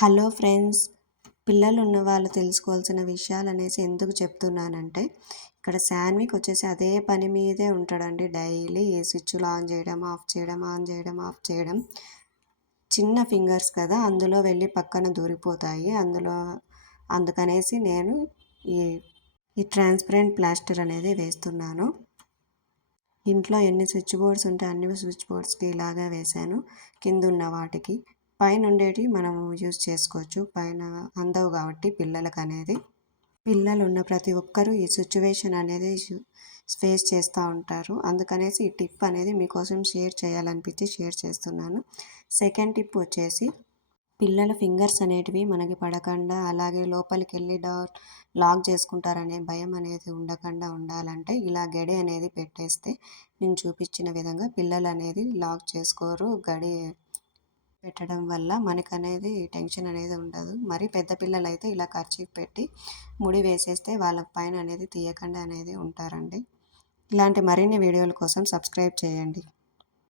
Hello friends, పిల్లలు ఉన్న వాళ్ళు తెలుసుకోవాల్సిన విషయాలు అనేసి ఎందుకు చెప్తున్నానంటే, ఇక్కడ శాన్విక్ వచ్చేసి అదే పని మీదే ఉంటాడండి. డైలీ ఏ స్విచ్లు ఆన్ చేయడం, ఆఫ్ చేయడం, ఆన్ చేయడం, ఆఫ్ చేయడం. చిన్న ఫింగర్స్ కదా, అందులో వెళ్ళి పక్కన దూరిపోతాయి. అందుకనేసి నేను ఈ ఈ ట్రాన్స్పరెంట్ ప్లాస్టర్ అనేది వేస్తున్నాను. ఇంట్లో ఎన్ని స్విచ్ బోర్డ్స్ ఉంటే అన్ని స్విచ్ బోర్డ్స్కి ఇలాగే వేశాను. కింద ఉన్న వాటికి పైన ఉండేటివి మనము యూజ్ చేసుకోవచ్చు. పైన అందవు కాబట్టి పిల్లలకు అనేది. పిల్లలు ఉన్న ప్రతి ఒక్కరూ ఈ సిచ్యువేషన్ అనేది ఫేస్ చేస్తూ ఉంటారు. అందుకనేసి ఈ టిప్ అనేది మీకోసం షేర్ చేయాలనిపించి షేర్ చేస్తున్నాను. సెకండ్ టిప్ వచ్చేసి, పిల్లల ఫింగర్స్ అనేటివి మనకి పడకుండా, అలాగే లోపలికి వెళ్ళి లాక్ చేసుకుంటారనే భయం అనేది ఉండకుండా ఉండాలంటే ఇలా గడి అనేది పెట్టేస్తే నేను చూపించిన విధంగా పిల్లలు అనేది లాక్ చేసుకోరు. గడి పెట్టడం వల్ల మనకనేది టెన్షన్ అనేది ఉండదు. మరి పెద్ద పిల్లలు అయితే ఇలా కర్చీఫ్ పెట్టి ముడి వేసేస్తే వాళ్ళ పైన అనేది తీయకుండా అనేది ఉంటారండి. ఇలాంటి మరిన్ని వీడియోల కోసం సబ్స్క్రైబ్ చేయండి.